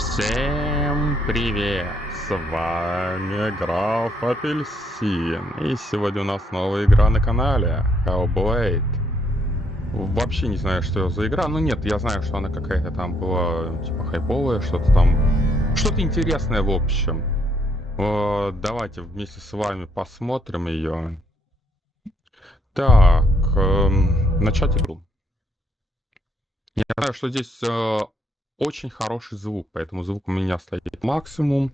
Всем привет! С вами граф Апельсин. И сегодня у нас новая игра на канале Hellblade. Вообще не знаю, что за игра. Ну нет, я знаю, что она какая-то там была типа хайповая, что-то там. Что-то интересное в общем. Давайте вместе с вами посмотрим ее. Так, начать игру. Я знаю, что здесь очень хороший звук, поэтому звук у меня стоит максимум,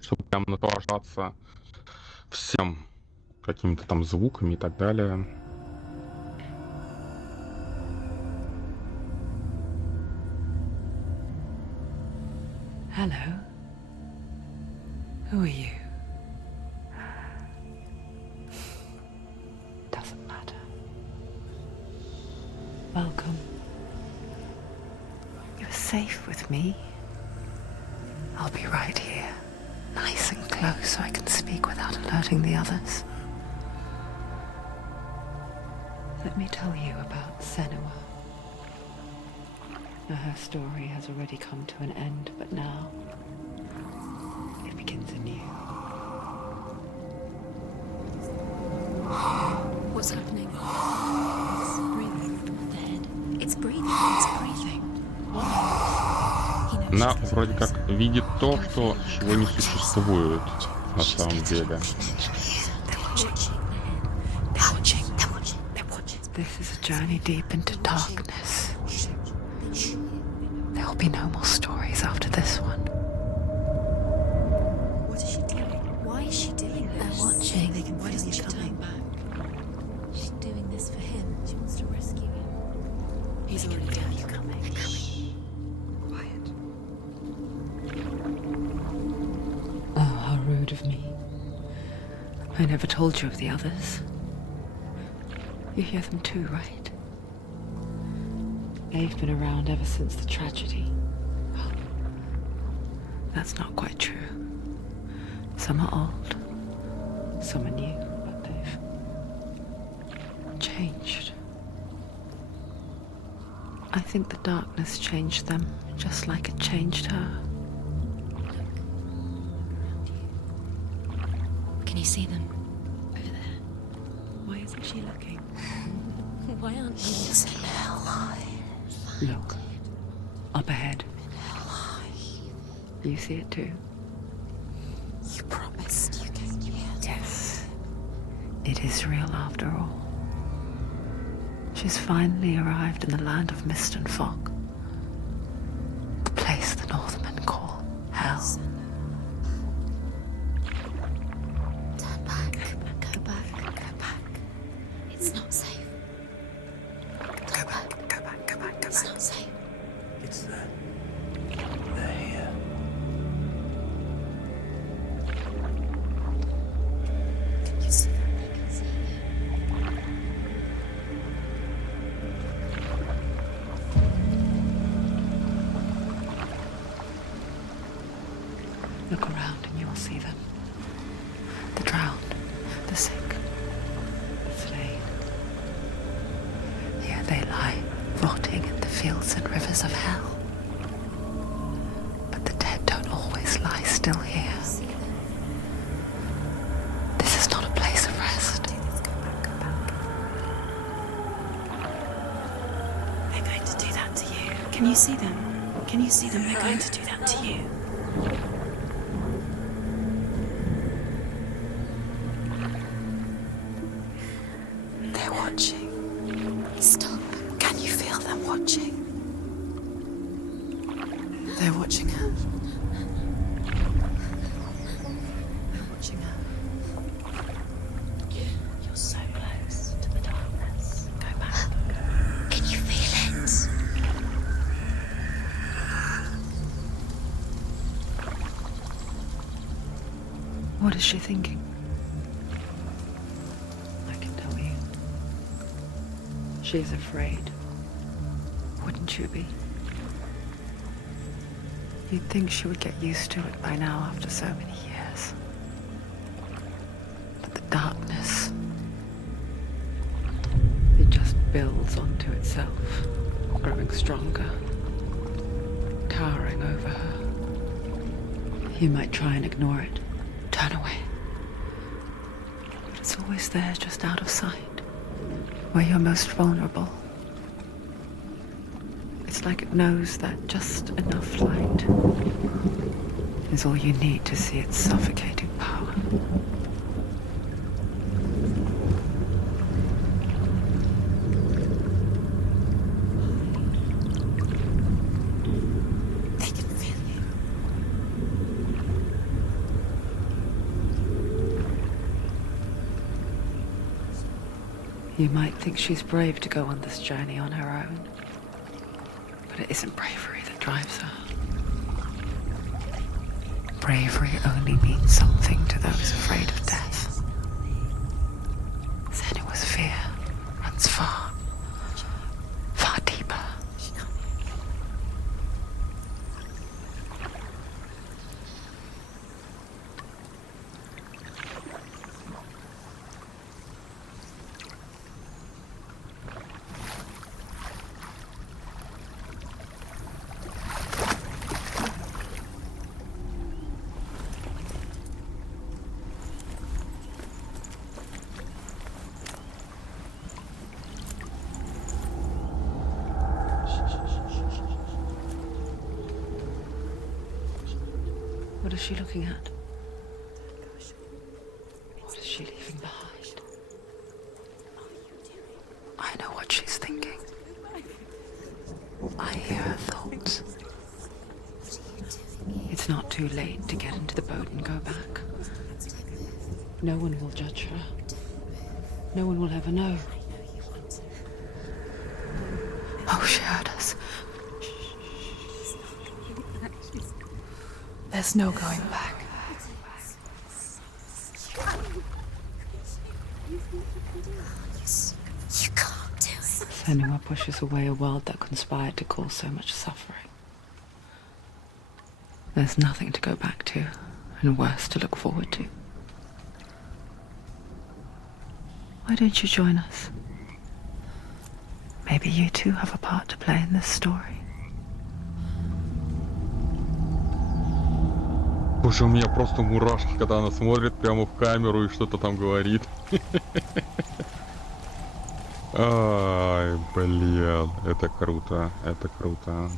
чтобы прям наслаждаться всем какими-то там звуками и так далее. Hello. Who are you? Doesn't matter. Welcome. You're safe with me. I'll be right here, nice and close so I can speak without alerting the others. Let me tell you about Senua. Now, her story has already come to an end, but now it begins anew. What's happening? It's breathing. The head. It's breathing. It's breathing. Она вроде как видит то, что чего не существует на самом деле. This is a journey deep into darkness. There will be no more stories after this one. What is she doing? Why is she doing this? They're watching. They can Why doesn't she turn back? She's doing this for him. She wants to rescue him. He's already dead. You're coming. They're coming. Quiet. Oh, how rude of me. I never told you of the others. You hear them too, right? They've been around ever since the tragedy. Oh, that's not quite true. Some are old, some are new, but they've changed. I think the darkness changed them, just like it changed her. Can you see them? Over there. Why isn't she looking? Why aren't you listening? Look, up ahead. You see it too? You promised you can hear it. Yes. It is real after all. She's finally arrived in the land of mist and fog. The place the Northmen call Hell. Turn back. Go back. Go back. It's not safe. Go back, go back, go back, go It's back. not safe. It's there. They're here. Can you see them? I can see them. Look around and you will see them. The drowned, the sick, the slain. Here they lie, rotting in the fields and rivers of hell. But the dead don't always lie still here. See them. This is not a place of rest. Do this. Go back. Go back. They're going to do that to you. Can you see them? Can you see them? They're going to do that to you. They're watching. Stop. Can you feel them watching? They're watching her. They're watching her. You're so close to the darkness. Go back. Can you feel it? What is she thinking? I can tell you. She's afraid. Wouldn't you be? You'd think she would get used to it by now after so many years. But the darkness, it just builds onto itself, growing stronger, towering over her. You might try and ignore it, turn away. But it's always there, just out of sight, where you're most vulnerable. It's like it knows that just enough light is all you need to see its suffocating power. They can feel you. You might think she's brave to go on this journey on her own, but it isn't bravery that drives her. Bravery only means something to those afraid of death. Senua's fear runs far, far deeper. What is she looking at? What is she leaving behind? I know what she's thinking. I hear her thoughts. It's not too late to get into the boat and go back. No one will judge her. No one will ever know. Oh, she heard us. There's no going back. You can't do it. Senua pushes away a world that conspired to cause so much suffering. There's nothing to go back to, and worse to look forward to. Why don't you join us? Maybe you too have a part to play in this story. Боже, у меня просто мурашки, когда она смотрит прямо в камеру и что-то там говорит. Ай, блин, это круто, это круто.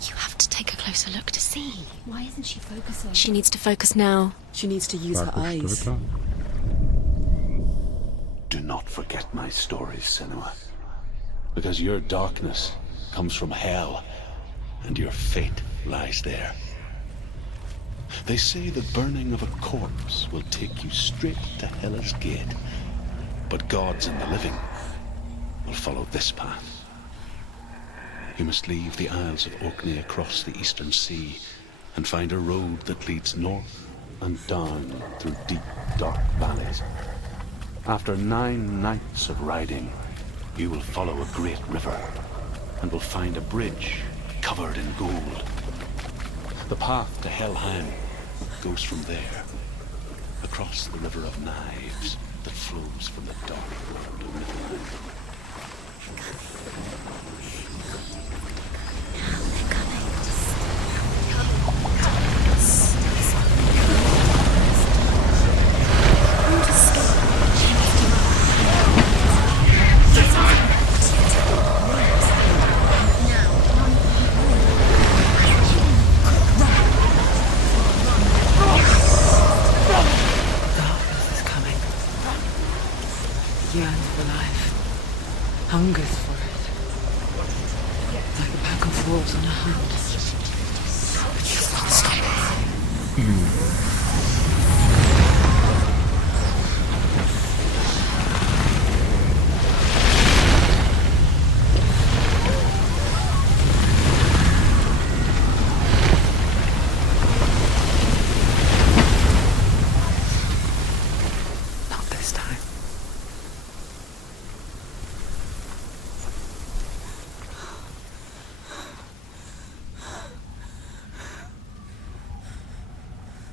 You have to take a closer look to see. Why isn't she focusing? She needs to focus now. She needs to use her Так, и eyes. что это? Do not forget my stories, Senua. Because your darkness comes from hell, and your fate lies there. They say the burning of a corpse will take you straight to Hela's gate, but gods and the living will follow this path. You must leave the Isles of Orkney across the eastern sea and find a road that leads north and down through deep, dark valleys. After 9 nights of riding, you will follow a great river and will find a bridge covered in gold. The path to Helheim goes from there, across the river of knives that flows from the dark world of Niflheim. Yearns for life, hungers for it, like a pack of wolves on a hunt. But she's not stopping. Not this time.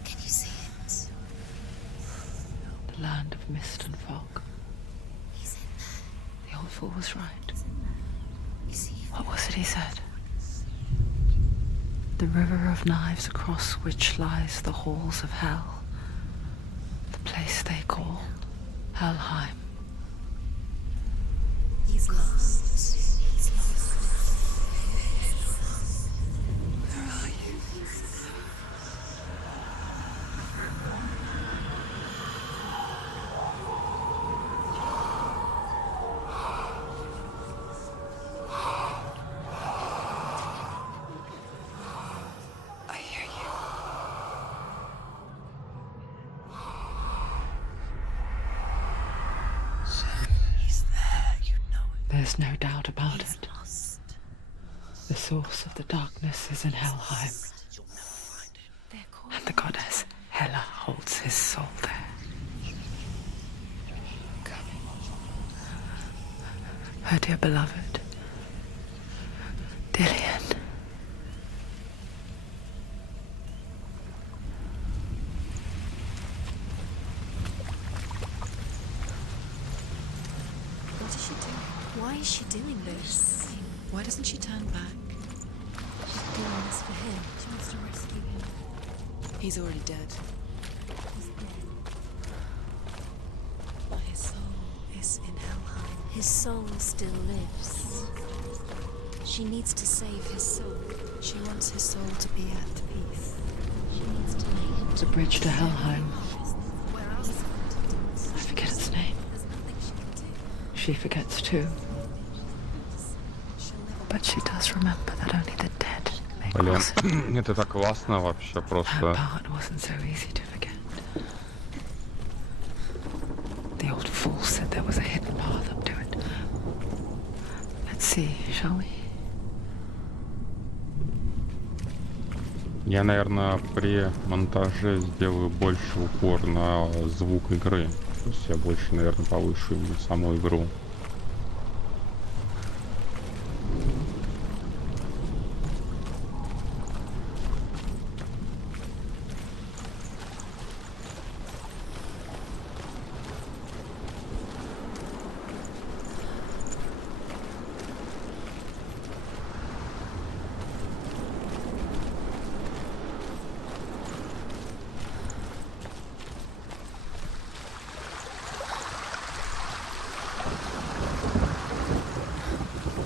Can you see it? The land of mist and fog. He's in there. The old fool was right. You see him? What was it he said? The river of knives across which lies the halls of hell. The place they call Helheim. He's lost. He's lost. Where are you? I hear you. He's there, you know it. There's no doubt about He's it. lost. The source of the darkness is in Helheim, You'll never find him. They're called and the goddess Hela holds his soul there. Her dear beloved, Dillian. What is she doing? Why is she doing this? Why doesn't she turn back? She's doing this for him. She wants to rescue him. He's already dead. He's dead. But his soul is in Helheim. His soul still lives. She needs to save his soul. She wants his soul to be at peace. She needs to make him. The bridge to Helheim. Where else? I forget its name. There's nothing she can do. She forgets too. She'll never. But she does remember that only the dead may Блин, cross it. это так классно вообще, That просто. part wasn't so easy to forget. The old fool said there was a hidden path up to it. Let's see, shall we? Я, наверное, при монтаже сделаю больше упор на звук игры. То есть я больше, наверное, повышу именно саму игру.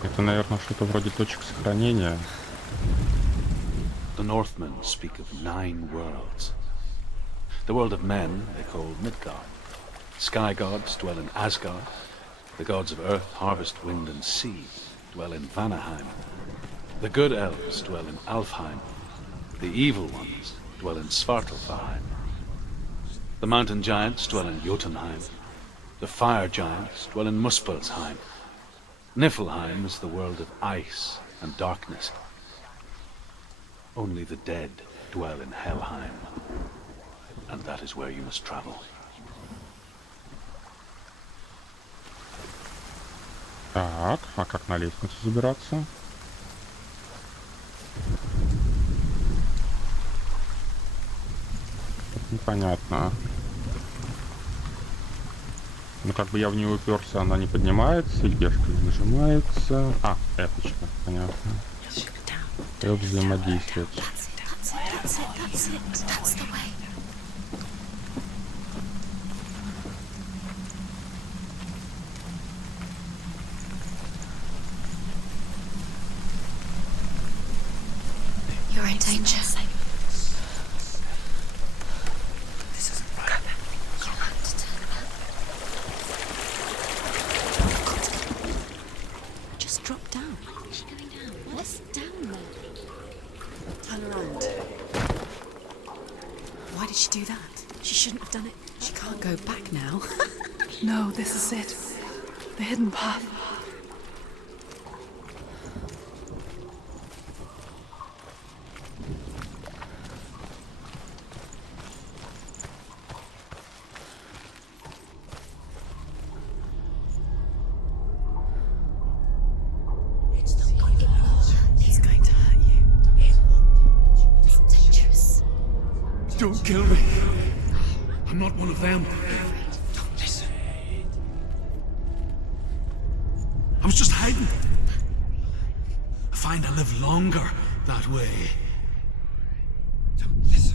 Это, наверное, что-то вроде точек сохранения. The Northmen speak of 9 worlds. The world of men they call Midgard. Sky gods dwell in Asgard. The gods of earth, harvest, wind and sea dwell in Vanaheim. The good elves dwell in Alfheim. The evil ones dwell in Svartalfheim. The mountain giants dwell in Jotunheim. The fire giants dwell in Muspelheim. Niflheim is the world of ice and darkness. Only the dead dwell in Helheim. And that is where you must travel. Так, а как на лестницу забираться? Тут непонятно. Ну, как бы я в нее уперся, она не поднимается, ешка не нажимается. А, эпочка, понятно. Как взаимодействовать? That's it. That's the way. You're in danger. This isn't right. You have to turn around. You've got to. Just drop down. She's going down. What's down there? Turn around. Why did she do that? She shouldn't have done it. She can't go back now. No, this is it. The hidden path. It's not going to hurt. He's going to hurt you. It's dangerous. Don't kill me. I'm not one of them. Don't listen. I was just hiding. I find I live longer that way.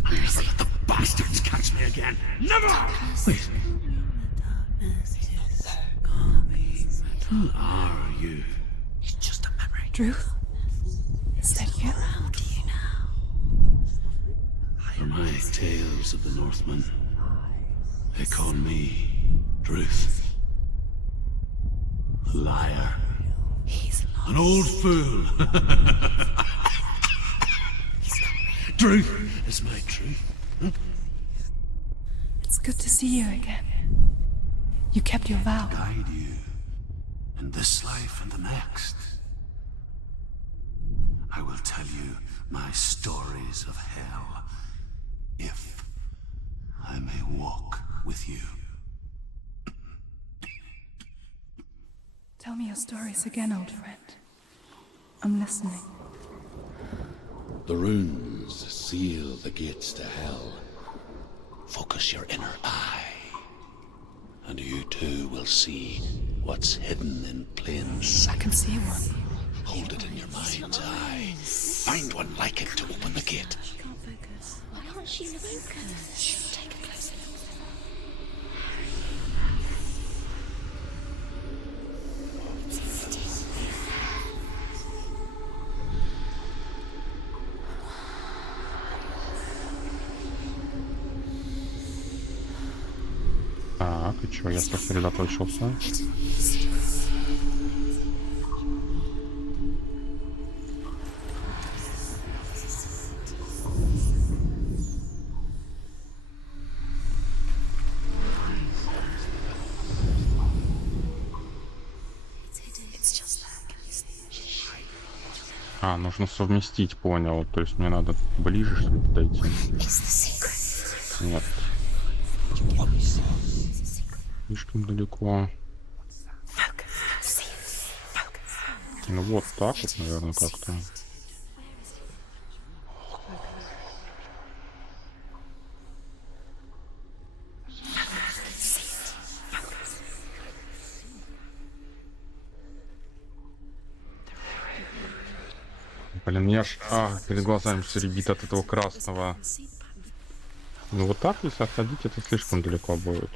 Never let the bastards catch me again. Never! Wait. Who are you? It's just a memory. Drew? Is that you? For my tales of the Northmen, they call me Druth. A liar. An old fool. Druth is my truth. Huh? It's good to see you again. You kept your vow. Guide you in this life and the next. I will tell you my stories of hell, if I may walk with you. Tell me your stories again, old friend. I'm listening. The runes seal the gates to hell. Focus your inner eye, and you too will see what's hidden in plain sight. I can see one. Hold it in your mind's eye. Find one like it to open the gate. She can't focus. Why can't she focus? Take a closer look. Так, и чё, я сосредоточился. А, нужно совместить, понял. То есть мне надо ближе, чтобы подойти. Нет. Слишком далеко. Ну вот так вот, наверное, как-то. Блин, мне аж перед глазами все рябит от этого красного. Ну вот так, если отходить, это слишком далеко будет.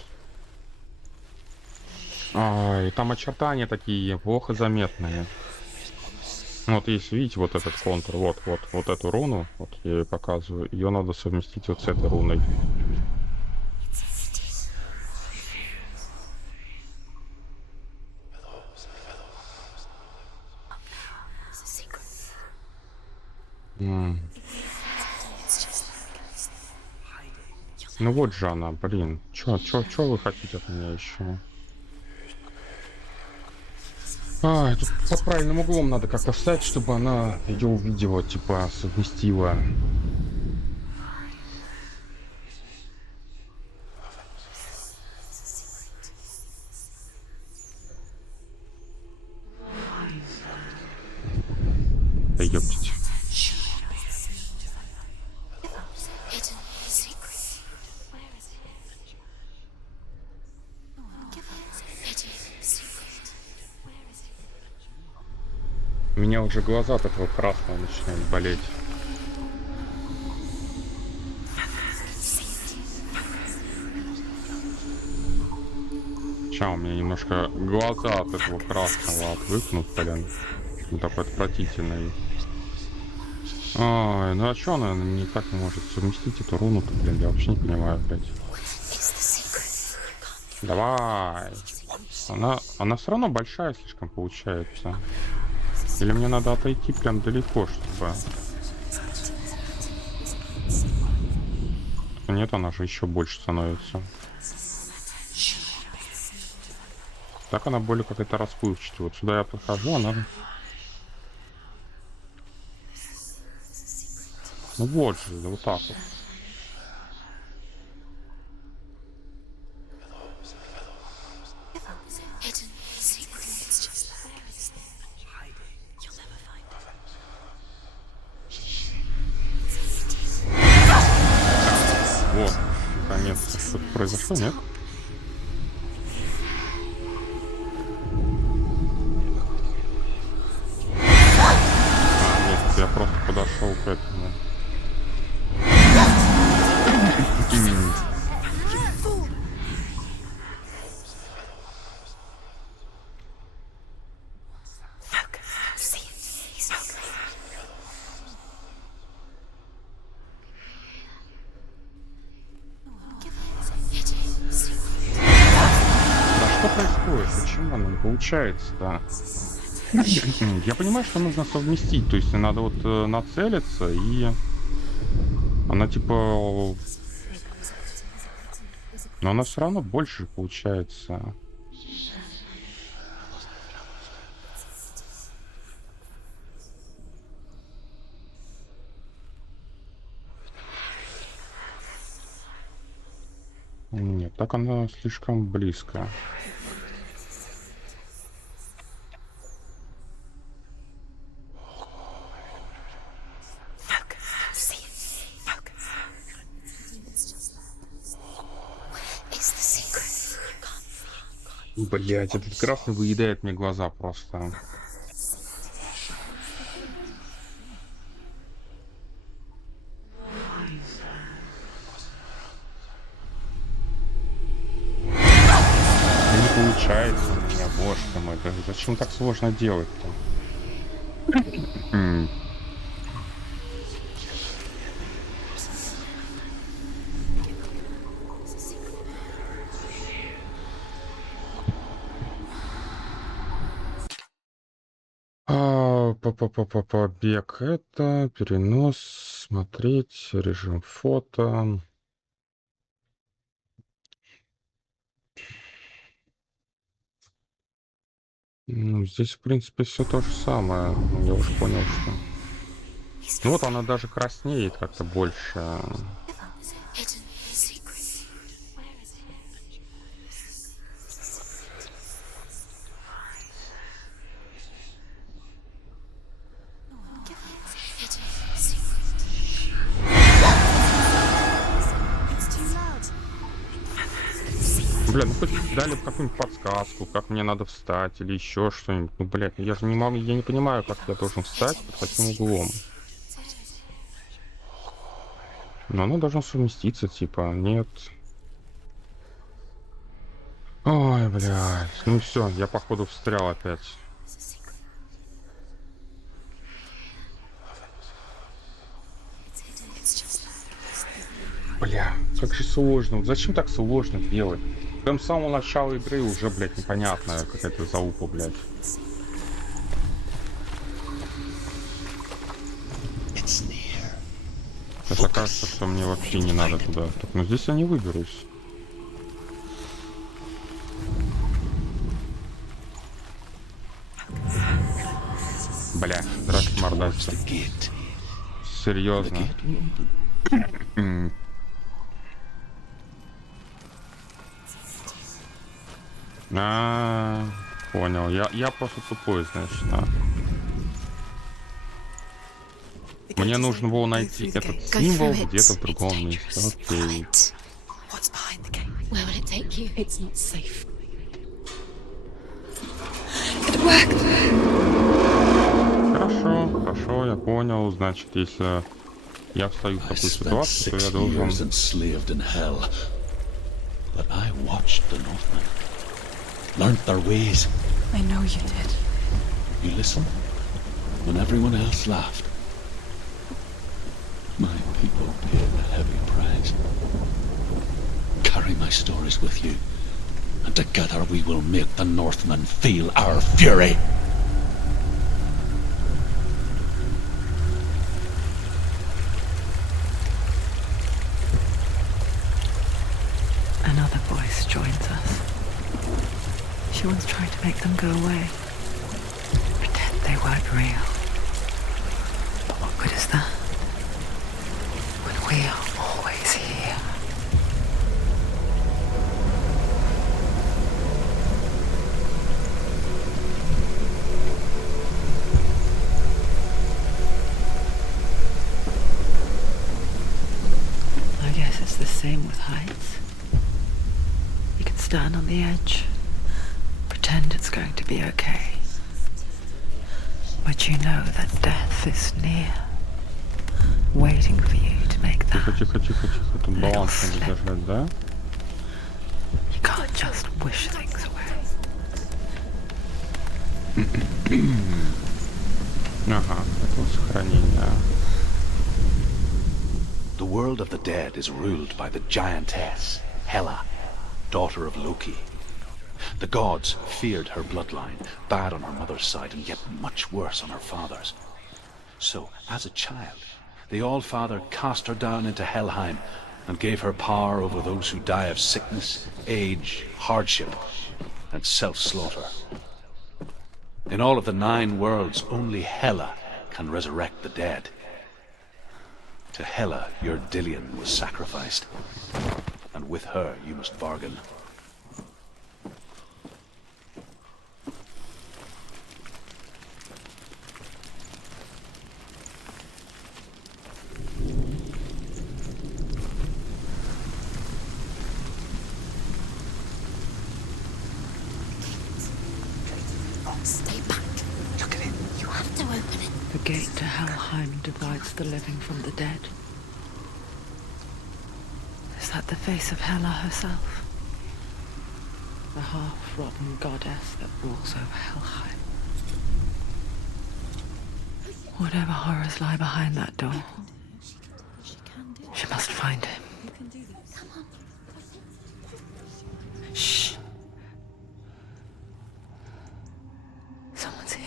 И там очертания такие плохо заметные. Вот если видите вот этот контур, вот эту руну, вот я ее показываю, ее надо совместить вот с этой руной. Ну вот же она, блин. Чё вы хотите от меня еще? Тут под правильным углом надо как-то встать, чтобы она ее увидела, типа, совместила. Да ёптить. У меня уже глаза от этого красного начинают болеть. Сейчас у меня немножко глаза от этого красного отвыкнут, блин. Он такой отвратительный. Ой, ну а чё она никак не может совместить эту руну-то, блин, я вообще не понимаю, блядь. Давай. Она все равно большая слишком получается. Или мне надо отойти прям далеко, чтобы... Нет, она же еще больше становится. Так она более какая-то расплывчатая. Вот сюда я подхожу, она... Ну вот же, вот так вот. Вот, наконец-то что-то произошло, нет? Нет, я просто подошел к этому. Почему оно не получается, да? Я понимаю, что нужно совместить, то есть надо вот нацелиться, и она типа... Но она все равно больше получается. Нет, так она слишком близко. Блять, этот красный выедает мне глаза просто. Не получается у меня, боже ты мой, да зачем так сложно делать-то? Побег это, перенос, смотреть, режим фото. Ну, здесь, в принципе, все то же самое. Ну, я уже понял, что... Ну, вот она даже краснеет как-то больше. Бля, ну хоть дали бы какую-нибудь подсказку, как мне надо встать или еще что-нибудь. Ну, блядь, я же не могу, я не понимаю, как я должен встать под каким углом. Но оно должно совместиться, типа, нет. Ой, блядь. Ну все, я походу встрял опять. Бля, как же сложно. Вот зачем так сложно делать? Прям с самого начала игры уже, блядь, непонятная какая-то залупа, блядь. Сейчас окажется, что мне вообще не надо туда. Так, ну здесь я не выберусь. Бля, здравствуйте, мордасти. Серьезно. Понял. Я просто тупой, значит, да. Мне нужно было найти этот символ где-то в другом месте. Окей. Хорошо, хорошо, я понял. Значит, если я встаю в такую ситуацию, то я должен... Learned their ways. I know you did. You listened when everyone else laughed. My people paid a heavy price. Carry my stories with you, and together we will make the Northmen feel our fury. Another voice joins us. She once tried to make them go away. Pretend they weren't real. But what good is that? When we are always here. I guess it's the same with heights. You can stand on the edge. Pretend it's going to be okay. But you know that death is near, waiting for you to make that Тихо. Тут баланс надо держать, да? You can't just wish things away. Ага, это вот сохранение. The world of the dead is ruled by the giantess, Hela, daughter of Loki. The gods feared her bloodline, bad on her mother's side and yet much worse on her father's. So, as a child, the All-Father cast her down into Helheim and gave her power over those who die of sickness, age, hardship, and self-slaughter. In all of the 9 worlds, only Hela can resurrect the dead. To Hela, your Dillion was sacrificed, and with her you must bargain. Stay back. Look at it. You have to open it. The gate to Helheim divides the living from the dead. Is that the face of Hela herself? The half-rotten goddess that rules over Helheim. Whatever horrors lie behind that door, she must find him. Shh. Someone's here.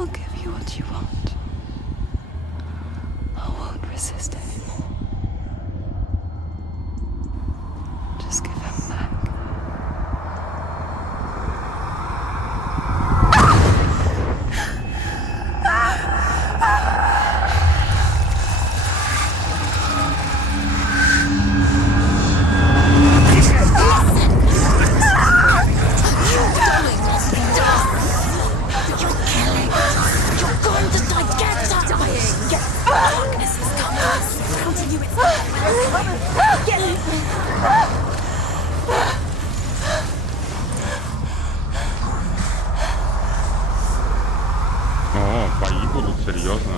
I'll give you what you want. I won't resist anymore. Just give him back. О, бои будут, серьезно.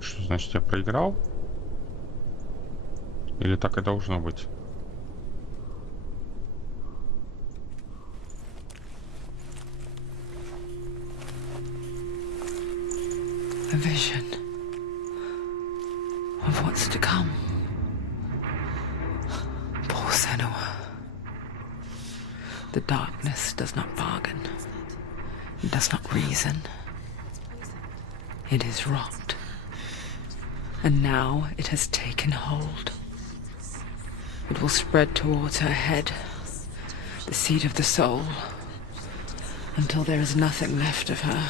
Что значит, я проиграл? Или так и должно быть? A vision of what's to come. Poor Senua. The darkness does not bargain. It does not reason. It is rot. And now it has taken hold. It will spread towards her head, the seat of the soul, until there is nothing left of her.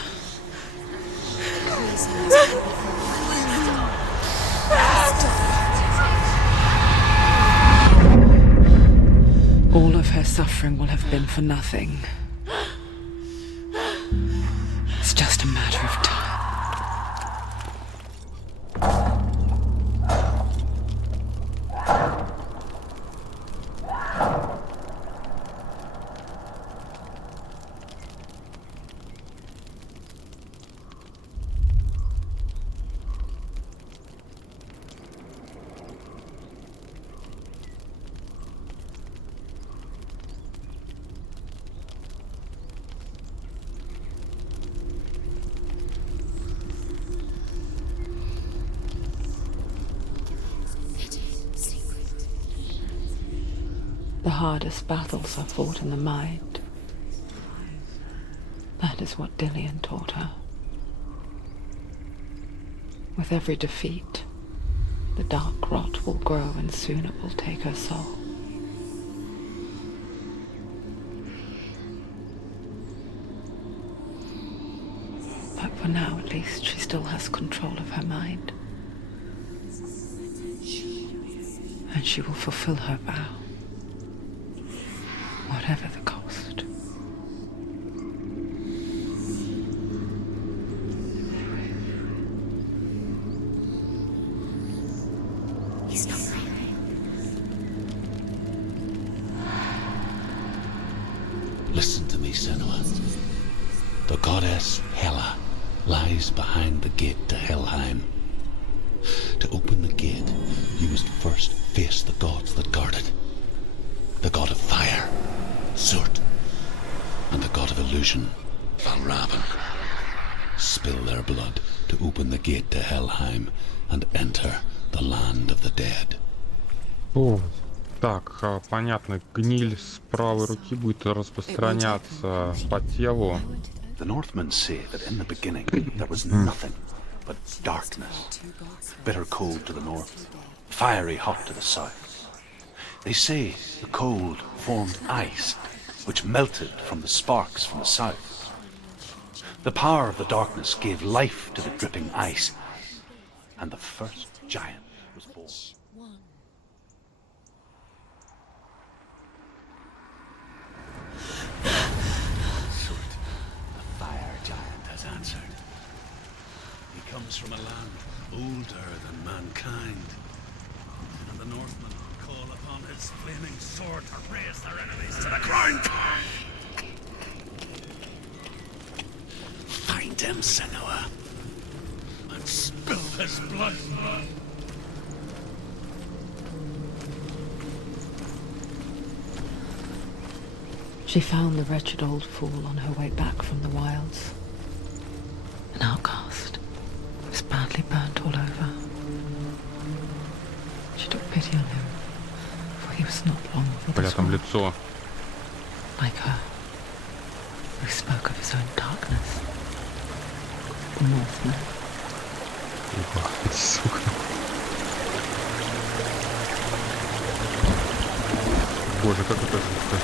All of her suffering will have been for nothing. It's just a matter of time. The hardest battles are fought in the mind. That is what Dillian taught her. With every defeat, the dark rot will grow and soon it will take her soul. But for now, at least, she still has control of her mind. And she will fulfill her vow. Whatever the cost. He's not there. Listen to me, Senua. The goddess Hela lies behind the gate to Helheim. To open the gate, you must first face the gods that guard it. The god of fire, Surt, and the god of illusion, Valravan. Spill their blood to open the gate to Helheim and enter the land of the dead. О, так, понятно, гниль с правой руки будет распространяться по телу. The Northmen say that in the beginning there was nothing but darkness. Bitter cold to the north, fiery hot to the south. They say the cold formed ice, which melted from the sparks from the south. The power of the darkness gave life to the dripping ice, and the first giant was born. Surt, the fire giant has answered. He comes from a land older than mankind, and the Northmen call upon his flaming sword to raise their enemies to the ground. Find him, Senua, and spill his blood. She found the wretched old fool on her way back from the wilds. An outcast. He was badly burnt all over. She took pity on him, for he was not long for Бля, this там world. лицо. Like her, who spoke of his own darkness. The Northman. Ебать, сука. Боже, как это жутко.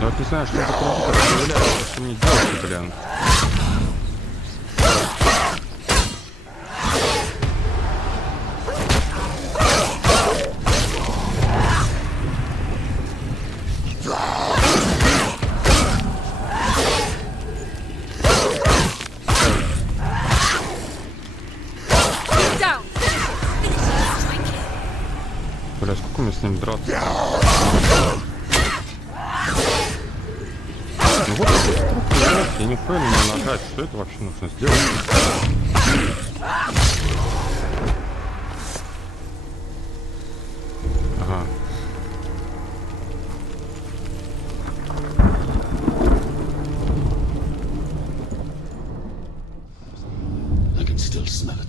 Я вот не знаю, что это крутит, появляется, что мне делать, блин. Бля, сколько мне с ним драться? Ну вот я не понял нажать, что это вообще нужно сделать. Ага. I can still smell it.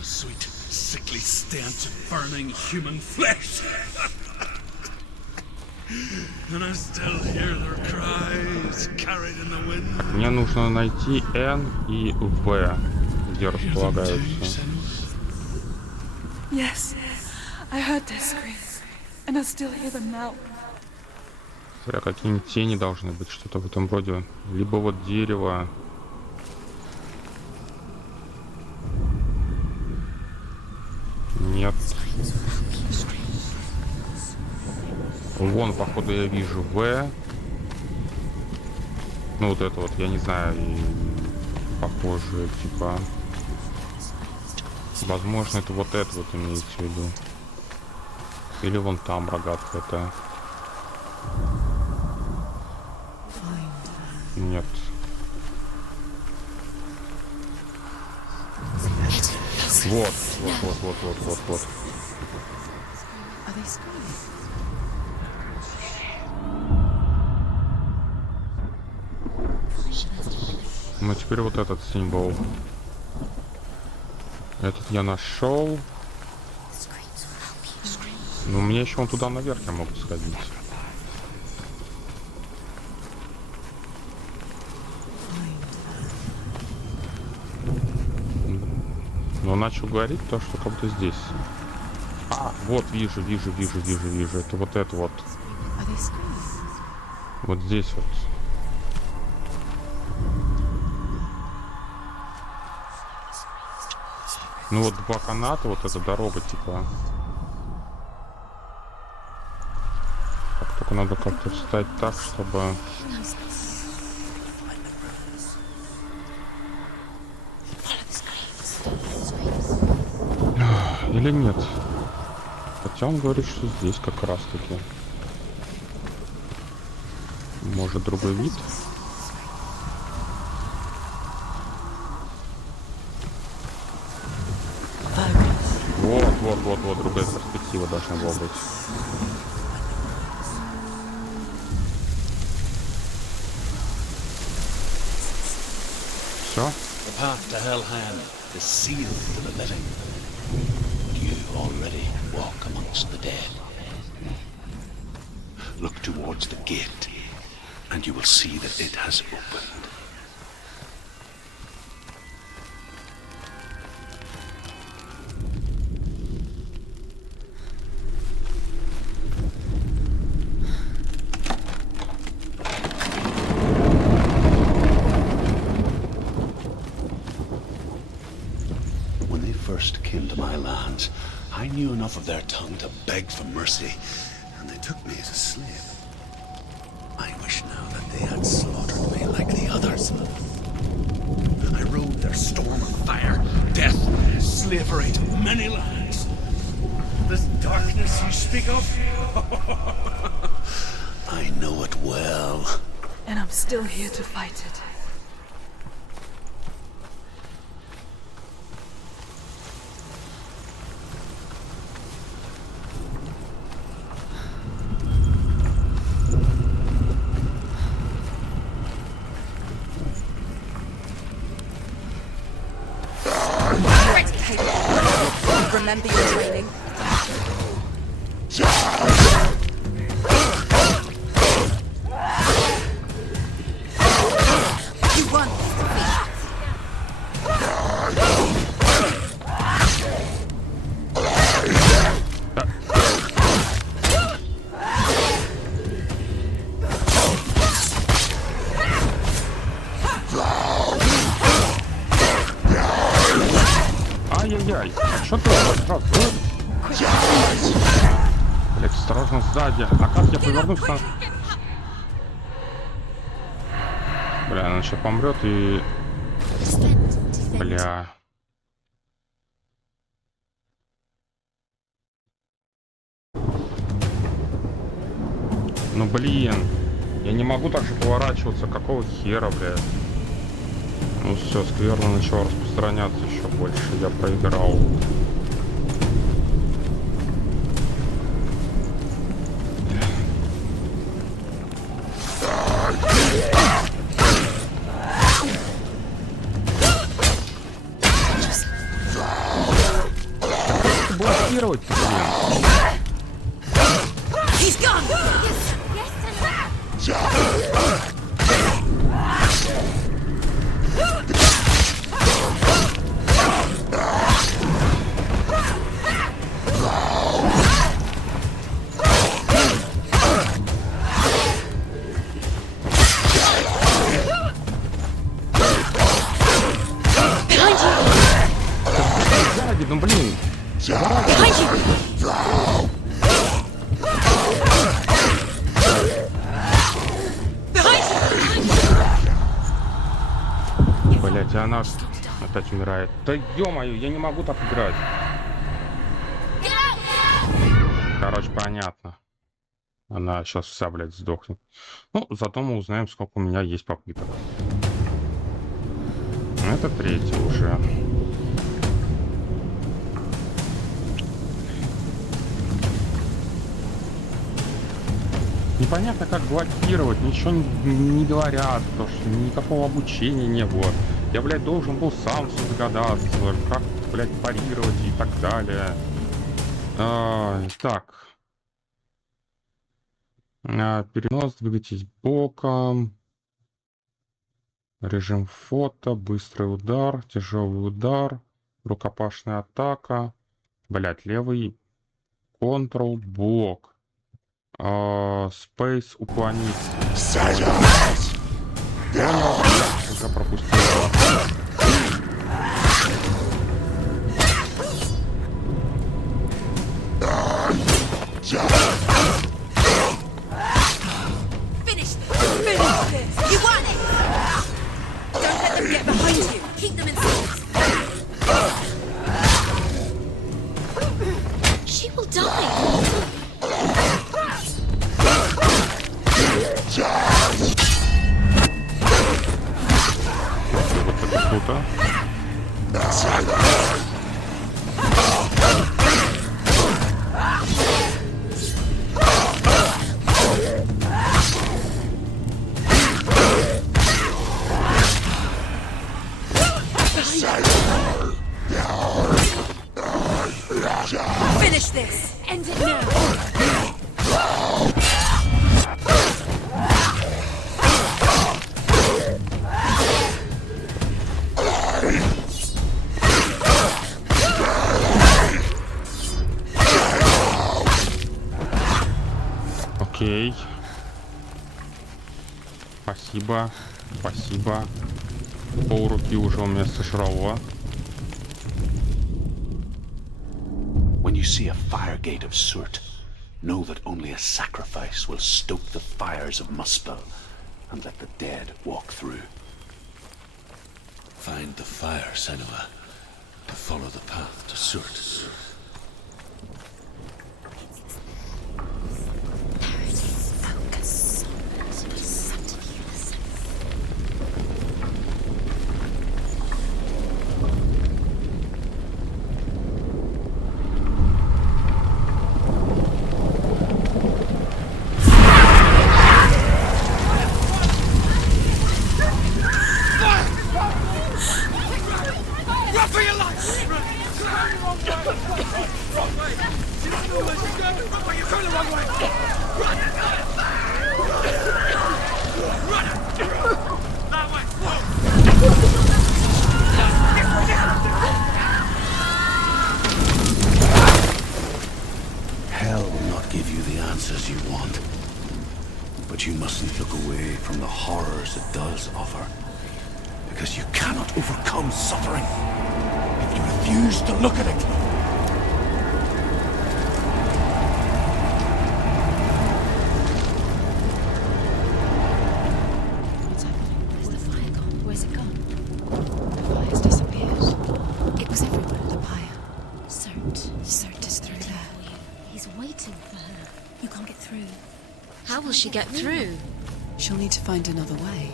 A sweet, sickly stench of burning human flesh. And I still hear their cries carried in the wind. Мне нужно найти N и V, где располагаются. Yes, I heard their screams, and I still hear them now. Смотря какие-нибудь тени должны быть, что-то в этом роде. Либо вот дерево. Нет. Вон, походу, я вижу В. Ну, вот это вот, я не знаю, и похоже, типа... Возможно, это вот имеется в виду. Или вон там рогатка это. Нет. Вот. Ну, теперь вот этот символ. Этот я нашел. Ну, мне еще он туда наверх я могу сходить. Но начал говорить то, что как будто здесь. А, вот, вижу. Это вот это вот. Вот здесь вот. Ну вот два каната, вот эта дорога, типа. Так, только надо как-то встать так, чтобы... Или нет? Хотя он говорит, что здесь как раз таки. Может, другой вид? Вот, другая перспектива должна была быть. Все? The path to Hellhand is sealed to the living. But you already walk amongst the dead. Look towards the gate, and you will see that it has opened. First came to my lands, I knew enough of their tongue to beg for mercy, and they took me as a slave. I wish now that they had slaughtered me like the others. I rode their storm of fire, death, slavery to many lands. This darkness you speak of, I know it well. And I'm still here to fight it. Remember your training. You won. Ай-яй-яй, а что ты? Блядь, Осторожно сзади. А как я повернусь на... Бля, она сейчас помрет и... Бля. Ну блин. Я не могу так же поворачиваться. Какого хера, блядь? Ну все, скверно начало распространяться еще больше. Я проиграл. Блокировать, блин. Сзади, ну блин. Блять, она опять умирает. Да ё-моё, я не могу так играть. Короче, понятно. Она сейчас вся, блядь, сдохнет. Ну, зато мы узнаем, сколько у меня есть попыток. Это третий уже. Непонятно, как блокировать, ничего не говорят, потому что никакого обучения не было. Я, блядь, должен был сам все догадаться, как, блядь, парировать и так далее. Так. Перенос, двигайтесь боком. Режим фото, быстрый удар, тяжелый удар, рукопашная атака. Блядь, левый Ctrl, блок. Space уклониться. Понял, уже пропустил. Finish this! You won it! Don't let them get behind you! Keep them in sight! She will die! Вот это круто. Finish this! End it now! Окей. Спасибо. Спасибо. Пол руки уже у меня сожрало. When you see a fire gate of soot, know that only a sacrifice will stoke the fires of Muspel and let the dead walk through. Find the fire, Senua, to follow the path to soot. Hell will not give you the answers you want. But you mustn't look away from the horrors it does offer. Because you cannot overcome suffering if you refuse to look at it. How will she get through? She'll need to find another way.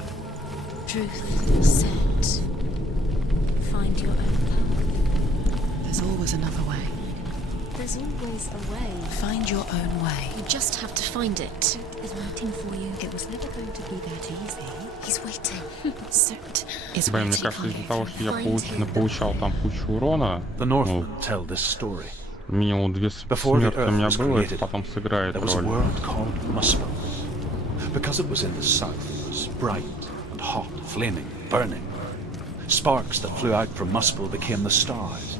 Truth said, find your own path. There's always another way. There's always a way. Find your own way. You just have to find it. Is waiting for you. It was never going to be that easy. He's waiting. Cert is Блин, мне waiting кажется, for из-за you. того, что я Find him. получал там кучу урона, The Northmen tell this story. минимум 2 Before the смерти у Earth меня was было, это created, потом сыграет There was a роль. world called Muspel. Because it was in the south, it was bright and hot, flaming, burning. Sparks that flew out from Muspel became the stars.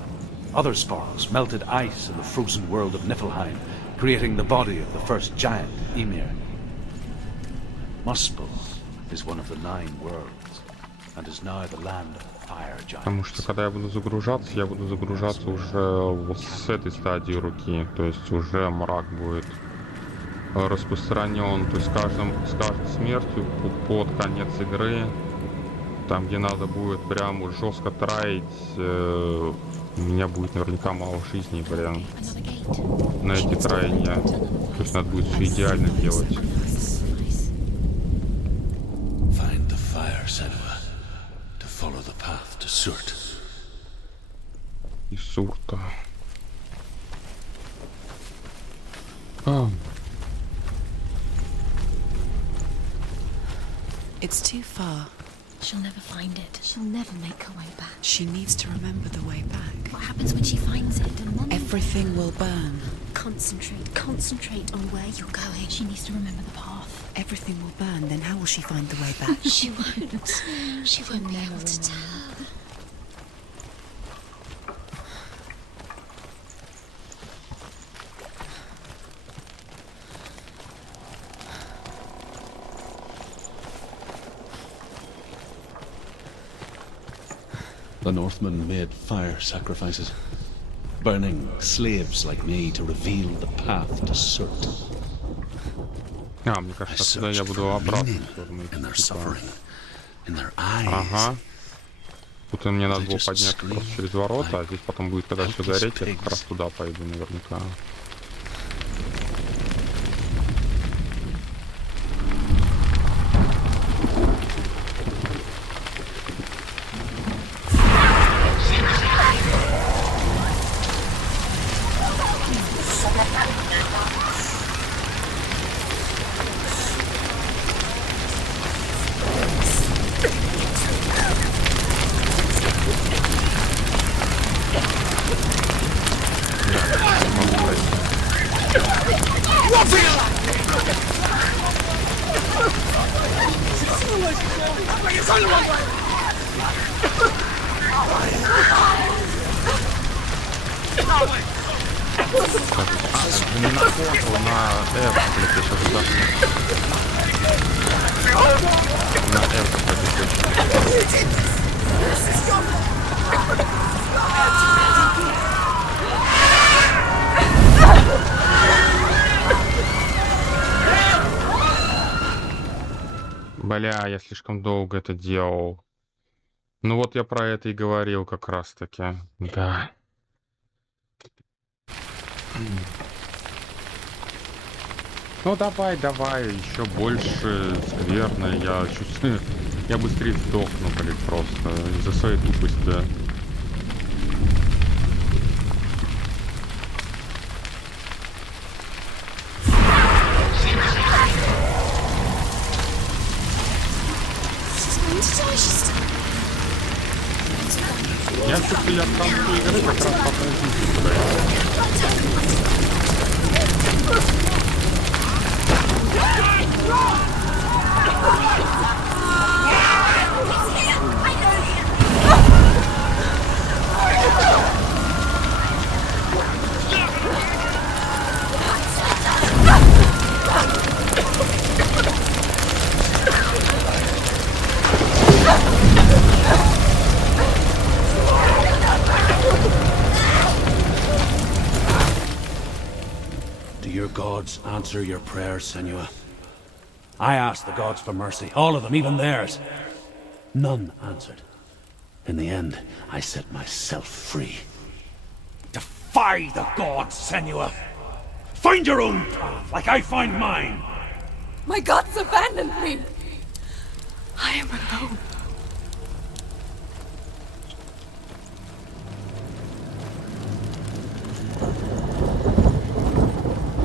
Other sparks melted ice in the frozen world of Niflheim, creating the body of the first giant, Ymir. Muspel is one of the 9 worlds, and is now the land of the fire Потому что giants. когда я буду загружаться уже вот с этой стадии руки, то есть уже мрак будет распространен, то есть с каждой смертью под конец игры, там где надо будет прям жестко траить, у меня будет наверняка мало жизни, блин, на эти траения, то есть надо будет все идеально делать. Find the fire, Senua, to follow the path to Surt. И сурта. It's too far. She'll never find it. She'll never make her way back. She needs to remember the way back. What happens when she finds it? Everything will burn. Concentrate on where you're going. She needs to remember the path. Everything will burn, then how will she find the way back? She won't. She won't be able to tell. The Northmen made fire sacrifices, burning slaves like me to reveal the path to Surt. Мне I кажется, отсюда я searched буду for обратно meaning в сторону in their идти, типа. suffering, in their eyes. Ага. Тут мне надо They было just подняться scream просто через ворота, а здесь потом будет, когда все helpless гореть, я как pigs. раз туда пойду наверняка. Не на контрол, на F, блядь, я сейчас вдохну. На F, Бля, я слишком долго это делал. Ну вот я про это и говорил как раз таки. Да. Ну давай, еще больше скверно. Я чувствую, я быстрее сдохну, блин, просто из-за своей тупости. Я чувствую, я в конце игры как раз попробую сюда. Do your gods answer your prayers, Senua? I asked the gods for mercy, all of them, even theirs. None answered. In the end, I set myself free. Defy the gods, Senua! Find your own path, like I find mine! My gods abandoned me. I am alone.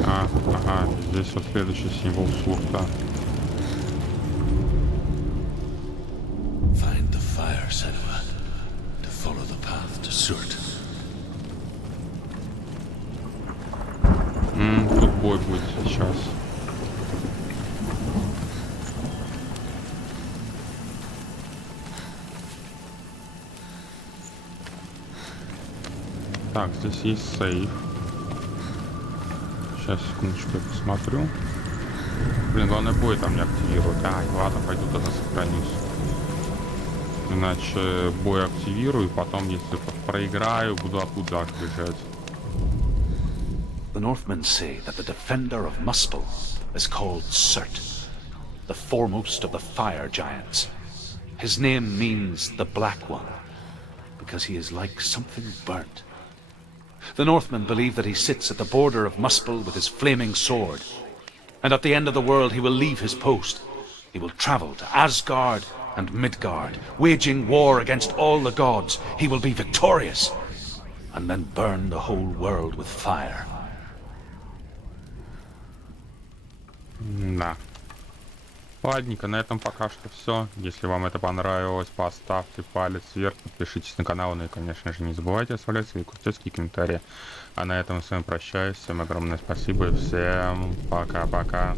Ага, здесь вот следующий символ сурта. Find the fire, Senua, to follow the path to Surt. Тут бой будет сейчас. Так, здесь есть сейф. Сейчас, секундочку, я посмотрю. Блин, главное бой там не активировать. Ладно, пойду тогда сохранюсь. Иначе бой активирую, и потом, если проиграю, буду оттуда бежать. The Northmen say that the defender of Muspel is called Surt, the foremost of the fire giants. His name means the Black One, because he is like something burnt. The Northmen believe that he sits at the border of Muspel with his flaming sword, and at the end of the world he will leave his post. He will travel to Asgard and Midgard, waging war against all the gods. He will be victorious, and then burn the whole world with fire. Да. Ладненько, на этом пока что все. Если вам это понравилось, поставьте палец вверх, подпишитесь на канал, ну и, конечно же, не забывайте оставлять свои крутецкие комментарии. А на этом с вами прощаюсь. Всем огромное спасибо и всем пока-пока.